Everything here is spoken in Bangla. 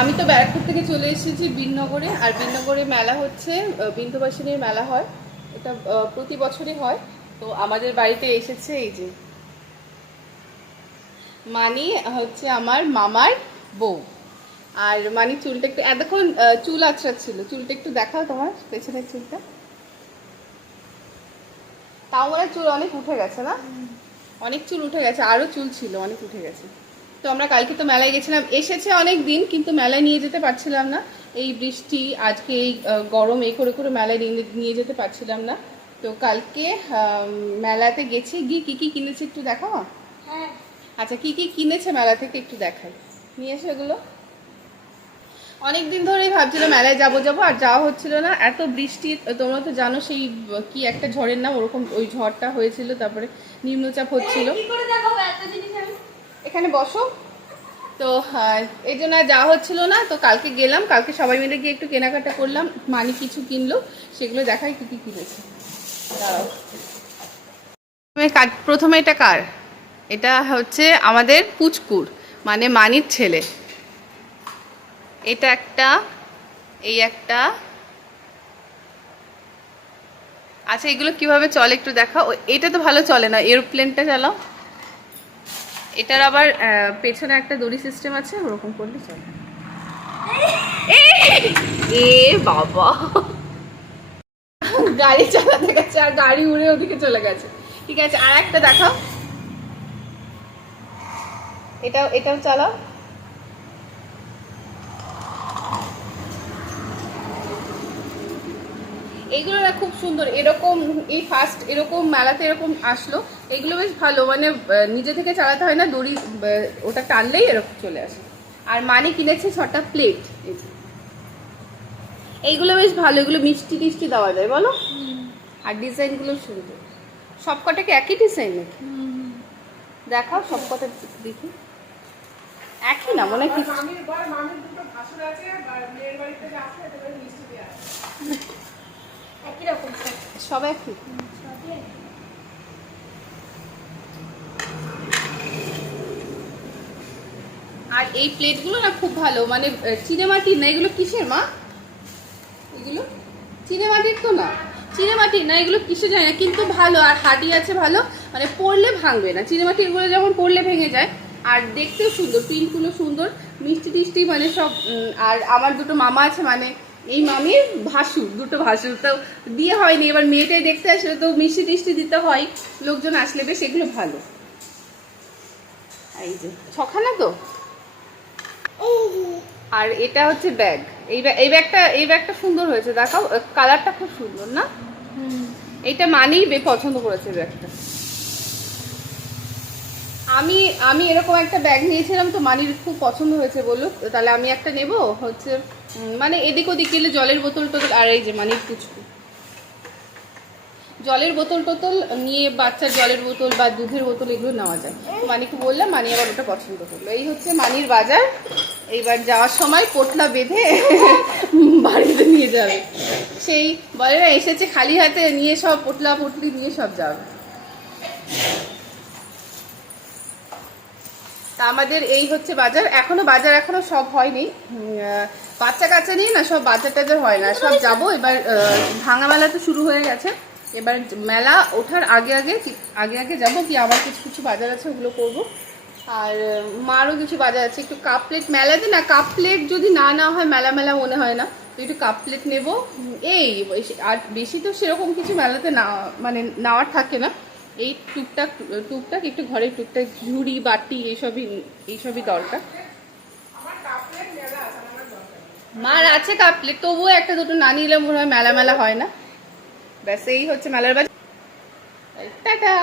আমি তো ব্যারাকপুর থেকে চলে এসেছি বিননগরে আর বিননগরে মেলা হচ্ছে বিন্দুবাসিনীর মেলা হয়। এটা প্রতি বছরই হয়। তো আমাদের বাড়িতে এসেছে এই যে। মানি হচ্ছে আমার মামার বউ। আর মানি চুলটা একটু এতক্ষণ চুল আছড়াচ্ছিল। চুলটা একটু দেখাও তোমার পেছনের চুলটা। তাও মনে চুল অনেক উঠে গেছে না? অনেক চুল উঠে গেছে আরও চুল ছিল অনেক উঠে গেছে। তো আমরা কালকে তো মেলায় গেছিলাম। এসেছে অনেক দিন কিন্তু মেলায় নিয়ে যেতে পারছিলাম না। এই বৃষ্টি আজকে এই গরম এই করে করে মেলায় নিয়ে- যেতে পারছিলাম না। তো কালকে মেলাতে গেছি। গিয়ে কী কী কিনেছে একটু দেখাও? হ্যাঁ। আচ্ছা কি কি কিনেছে মেলা থেকে একটু দেখাই। নিয়ে এসো এগুলো। অনেক দিন ধরেই ভাবছিলাম মেলায় যাব যাব আর যাওয়া হচ্ছিল না। এত বৃষ্টি তোমরা তো জানো সেই কি একটা ঝড়ের নাম ওরকম ওই ঝড়টা হয়েছিল তারপরে নিম্নচাপ হচ্ছিল। এখানে বসো। তো এই জন্য যাওয়া হচ্ছিল না, তো কালকে গেলাম, কালকে সবাই মিলে গিয়ে একটু কেনাকাটা করলাম, মানি কিছু কিনলো, সেগুলো দেখাই কি কি কিনেছে। প্রথমে এটা কার? এটা হচ্ছে আমাদের পুচকুর মানে মানির ছেলে। এটা একটা, এই একটা। আচ্ছা এগুলো কীভাবে চলে একটু দেখা এটা তো ভালো চলে না, এরোপ্লেনটা চালাও। এটার আবার পেছনে একটা দড়ি সিস্টেম আছে, ওরকম করলে চলে। এ বাবা। গাড়ি চালাতে গেছে, আর গাড়ি উড়ে ওদিকে চলে গেছে। ঠিক আছে আর একটা দেখাও। এটাও এটাও চালাও। এইগুলো না খুব সুন্দর। এরকম এই ফার্স্ট এরকম মেলাতে এরকম আসলো। এগুলো বেশ ভালো। মানে নিজে থেকে চালাতে হয় না, দড়ি ওটা টানলেই এরকম চলে আসে। আর মানে কিনেছে ছটা প্লেট এইগুলো বেশ ভালো। এগুলো মিষ্টি টিষ্টি দেওয়া যায়, বলো? আর ডিজাইনগুলো সুন্দর। সব কটাকে একই ডিজাইন নাকি? দেখাও সব কটা দেখি। একই না? মনে হয় কিছু একই রকম সব। সব একই? আর এই প্লেটগুলো না খুব ভালো মানে চিনেমাটির না এগুলো কিসের মা? এগুলো? চিনেমাটির তো না। চিনেমাটির না এগুলো কিসে যায় না কিন্তু ভালো আর হাডি আছে ভালো মানে পড়লে ভাঙবে না। চিনেমাটিরগুলো যখন পড়লে ভেঙে যায় আর দেখতেও সুন্দর প্রিন্টগুলো সুন্দর মিষ্টি টিষ্টি মানে সব আর আমার দুটো মামা আছে মানে এই মামির ভাসুর দুটো ভাসুর তো বিয়ে হয়নি, এবার মেয়েটাই দেখতে আসলে তো মিষ্টি টিষ্টি দিতে হয়, লোকজন আসলে বেশ এগুলো ভালো। এই যে, ছখানা তো? আর এটা হচ্ছে ব্যাগ। এই এই ব্যাগটা এই ব্যাগটা সুন্দর হয়েছে, দেখাও কালারটা খুব সুন্দর, না? এইটা মানেই বে পছন্দ করেছে ব্যাগটা। আমি আমি এরকম একটা ব্যাগ নিয়েছিলাম, তো মানির খুব পছন্দ হয়েছে বলল তাহলে আমি একটা নেব, হচ্ছে মানে এদিক ওদিক গেলে জলের বোতল টোতল, আর এই যে মানির পুচকু জলের বোতল টোতল নিয়ে বাচ্চার জলের বোতল বা দুধের বোতল এগুলো নেওয়া যায়। মানিকে বললাম, মানি আবার ওটা পছন্দ করল। এই হচ্ছে মানির বাজার। এইবার যাওয়ার সময় পোটলা বেঁধে বাড়িতে নিয়ে যাবে। সেই বলে না এসেছে খালি হাতে, নিয়ে সব পোটলা পোটলি নিয়ে সব যাবে। তা আমাদের এই হচ্ছে বাজার। এখনও বাজার এখনও সব হয়নি। বাচ্চা কাচ্চা নিয়ে না সব বাজার টাজার হয় না। সব যাব। এবার ভাঙা মেলা তো শুরু হয়ে গেছে। এবার মেলা ওঠার আগে আগে আগে আগে যাব কি আবার কিছু কিছু বাজার আছে ওগুলো করব। আর মারও কিছু বাজার আছে। একটু কাপ প্লেট, মেলাতে না কাপ প্লেট যদি না না হয় মেলা মেলা মনে হয় না। একটু কাপ প্লেট নেব। এই আর বেশি তো সেরকম কিছু মেলাতে না মানে নেওয়ার থাকে না। এই টুকটাক টুকটাক, একটু ঘরের টুকটাক ঝুড়ি, বাটি, এইসবই এইসবই দরকার। মার আছে কাপলে, তবুও একটা দুটো না নিলে মনে হয় মেলা মেলা হয় না। ব্যাস, এই হচ্ছে মেলার বাজার। টাটা!